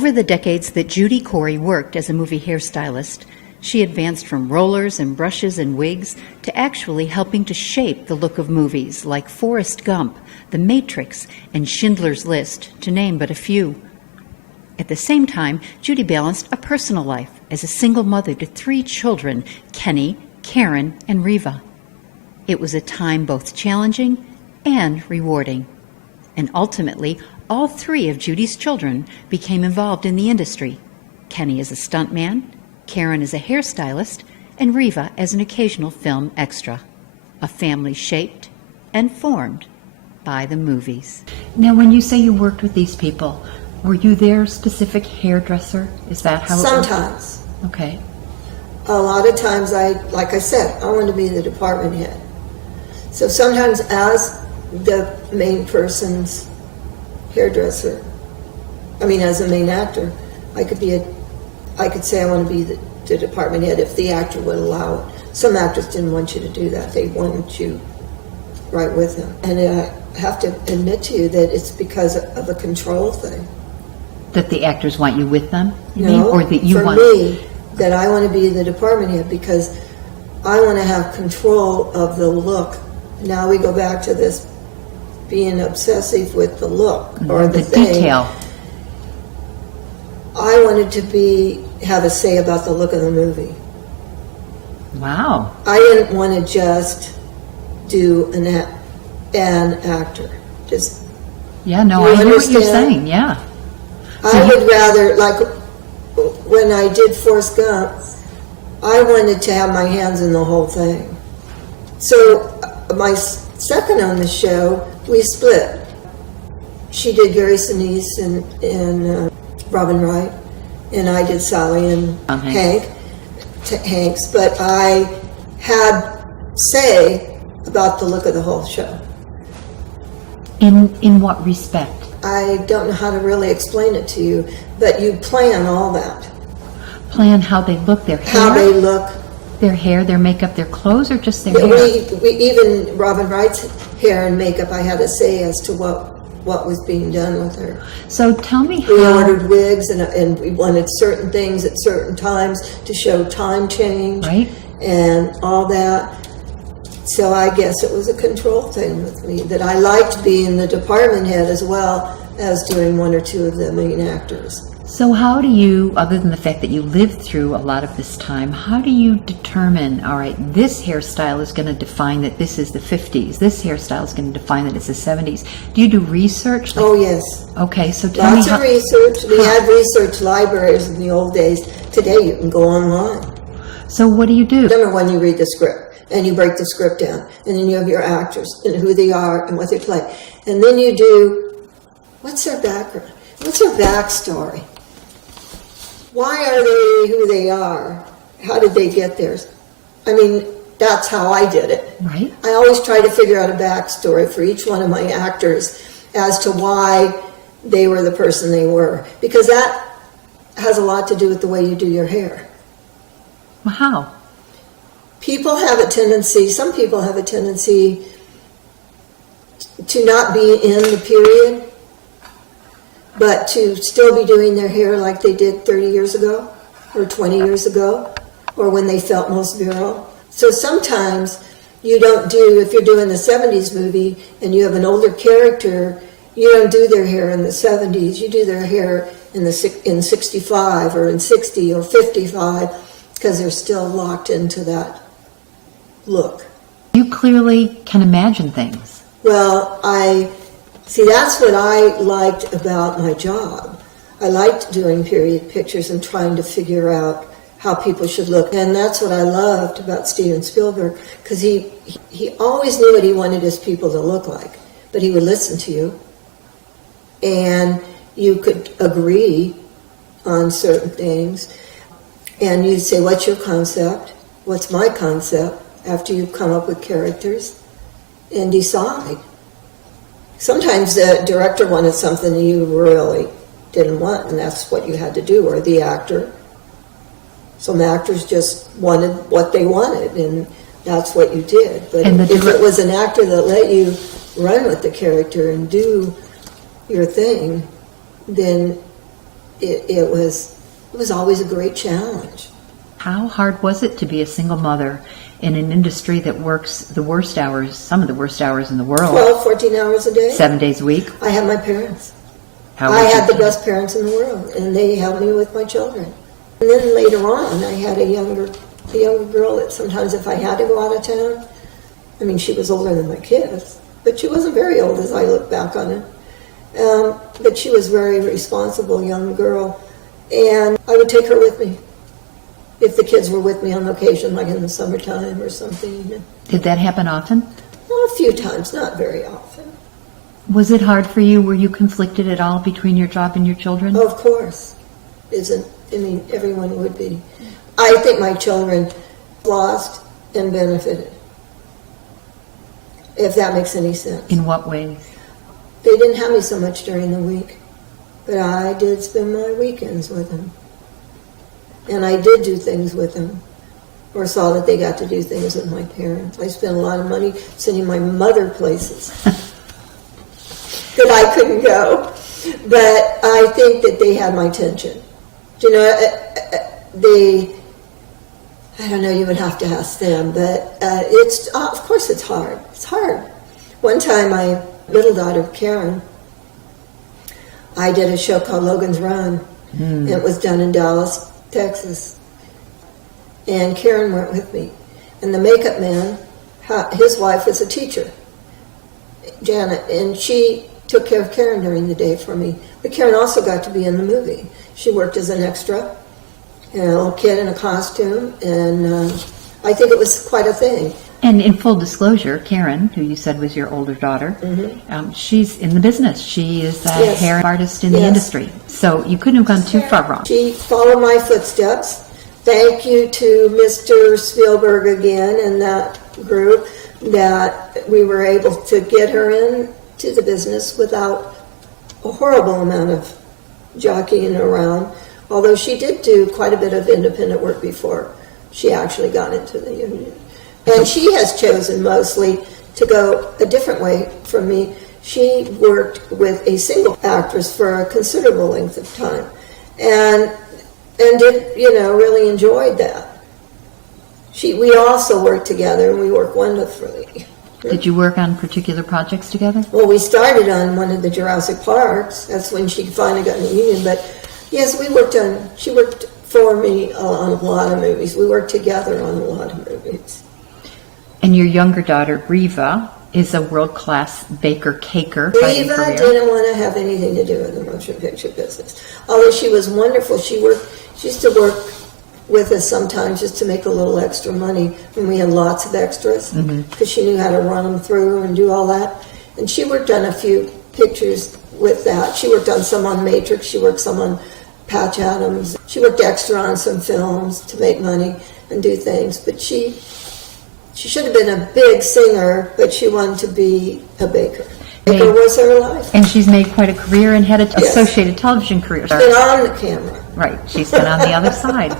Over the decades that Judy Cory worked as a movie hairstylist, she advanced from rollers and brushes and wigs to actually helping to shape the look of movies like Forrest Gump, The Matrix, and Schindler's List, to name but a few. At the same time, Judy balanced a personal life as a single mother to 3 children, Kenny, Karen, and Reva. It was a time both challenging and rewarding. And ultimately, all 3 of Judy's children became involved in the industry. Kenny as a stuntman, Karen as a hairstylist, and Reva as an occasional film extra. A family shaped and formed by the movies. Now, when you say you worked with these people, were you their specific hairdresser? Is that how it Sometimes. worked? Okay. A lot of times, like I said, I want to be the department head. So sometimes as the main person's hairdresser, as a main actor, I could say I want to be the department head if the actor would allow it. Some actors didn't want you to do that. They wanted you right with them. And I have to admit to you that it's because of a control thing. That the actors want you with them? Or that you want... For me, that I want to be the department head because I want to have control of the look. Now we go back to this being obsessive with the look or the thing. Detail. I wanted to have a say about the look of the movie. Wow. I didn't want to just do an actor. Just I hear what you're saying. Yeah. I would rather, like when I did Forrest Gump, I wanted to have my hands in the whole thing. So my second on the show, we split. She did Gary Sinise and Robin Wright, and I did Sally and Hanks, but I had say about the look of the whole show. In what respect? I don't know how to really explain it to you, but you plan all that. Plan how they look, their hair? How they look. Their hair, their makeup, their clothes, or just their hair? We even Robin Wright's hair and makeup, I had a say as to what was being done with her. So tell me how... We ordered wigs and we wanted certain things at certain times to show time change. Right. And all that. So I guess it was a control thing with me, that I liked being the department head as well as doing 1 or 2 of the main actors. So how do you, other than the fact that you lived through a lot of this time, how do you determine, all right, this hairstyle is going to define that this is the 50s, this hairstyle is going to define that it's the 70s? Do you do research? Oh, yes. Okay, so tell me Lots of research. We had research libraries in the old days. Today you can go online. So what do you do? Number one, you read the script. And you break the script down. And then you have your actors and who they are and what they play. And then you do, what's their background? What's their backstory? Why are they who they are? How did they get there? That's how I did it. Right. I always try to figure out a backstory for each one of my actors as to why they were the person they were. Because that has a lot to do with the way you do your hair. Well, how? Some people have a tendency to not be in the period, but to still be doing their hair like they did 30 years ago, or 20 years ago, or when they felt most virile. So sometimes you don't do, if you're doing a 70s movie and you have an older character, you don't do their hair in the 70s, you do their hair in 65 or in 60 or 55, because they're still locked into that look. You clearly can imagine things. Well, that's what I liked about my job. I liked doing period pictures and trying to figure out how people should look. And that's what I loved about Steven Spielberg, because he always knew what he wanted his people to look like, but he would listen to you. And you could agree on certain things. And you'd say, what's your concept? What's my concept? After you've come up with characters, and decide. Sometimes the director wanted something you really didn't want, and that's what you had to do, or the actor. Some actors just wanted what they wanted, and that's what you did. But if it was an actor that let you run with the character and do your thing, then it was always a great challenge. How hard was it to be a single mother in an industry that works the worst hours, some of the worst hours in the world? 12, 14 hours a day. 7 days a week? I had my parents. How I was had it? the best parents in the world, and they helped me with my children. And then later on, I had a younger girl that sometimes if I had to go out of town, I mean, she was older than my kids, but she wasn't very old as I look back on it. But she was a very responsible young girl, and I would take her with me if the kids were with me on occasion, like in the summertime or something. Did that happen often? Well, a few times, not very often. Was it hard for you? Were you conflicted at all between your job and your children? Oh, of course. I mean, everyone would be. I think my children lost and benefited, if that makes any sense. In what ways? They didn't have me so much during the week, but I did spend my weekends with them. And I did do things with them, or saw that they got to do things with my parents. I spent a lot of money sending my mother places that I couldn't go. But I think that they had my attention. You know, I don't know, you would have to ask them, but of course it's hard. It's hard. One time my little daughter, Karen, I did a show called Logan's Run. And it was done in Dallas, Texas. And Karen went with me. And the makeup man, his wife was a teacher, Janet, and she took care of Karen during the day for me. But Karen also got to be in the movie. She worked as an extra, a little kid in a costume, and I think it was quite a thing. And in full disclosure, Karen, who you said was your older daughter, she's in the business. She is a hair artist in the industry. So you couldn't have gone too far wrong. She followed my footsteps. Thank you to Mr. Spielberg again and that group that we were able to get her into the business without a horrible amount of jockeying around. Although she did do quite a bit of independent work before she actually got into the union. And she has chosen mostly to go a different way from me. She worked with a single actress for a considerable length of time, and did, really enjoyed that. We also worked together, and we worked wonderfully. Did you work on particular projects together? Well, we started on one of the Jurassic Parks. That's when she finally got in the union. But yes, she worked for me on a lot of movies. We worked together on a lot of movies. And your younger daughter, Riva, is a world-class baker-caker. Riva didn't want to have anything to do with the motion picture business. Although she was wonderful. She used to work with us sometimes just to make a little extra money when we had lots of extras, because she knew how to run them through and do all that. And she worked on a few pictures with that. She worked on some on Matrix. She worked some on Patch Adams. She worked extra on some films to make money and do things. But she should have been a big singer, but she wanted to be a baker. Baker was her life. And she's made quite a career and had an associated television career. She's been on the camera. Right, she's been on the other side.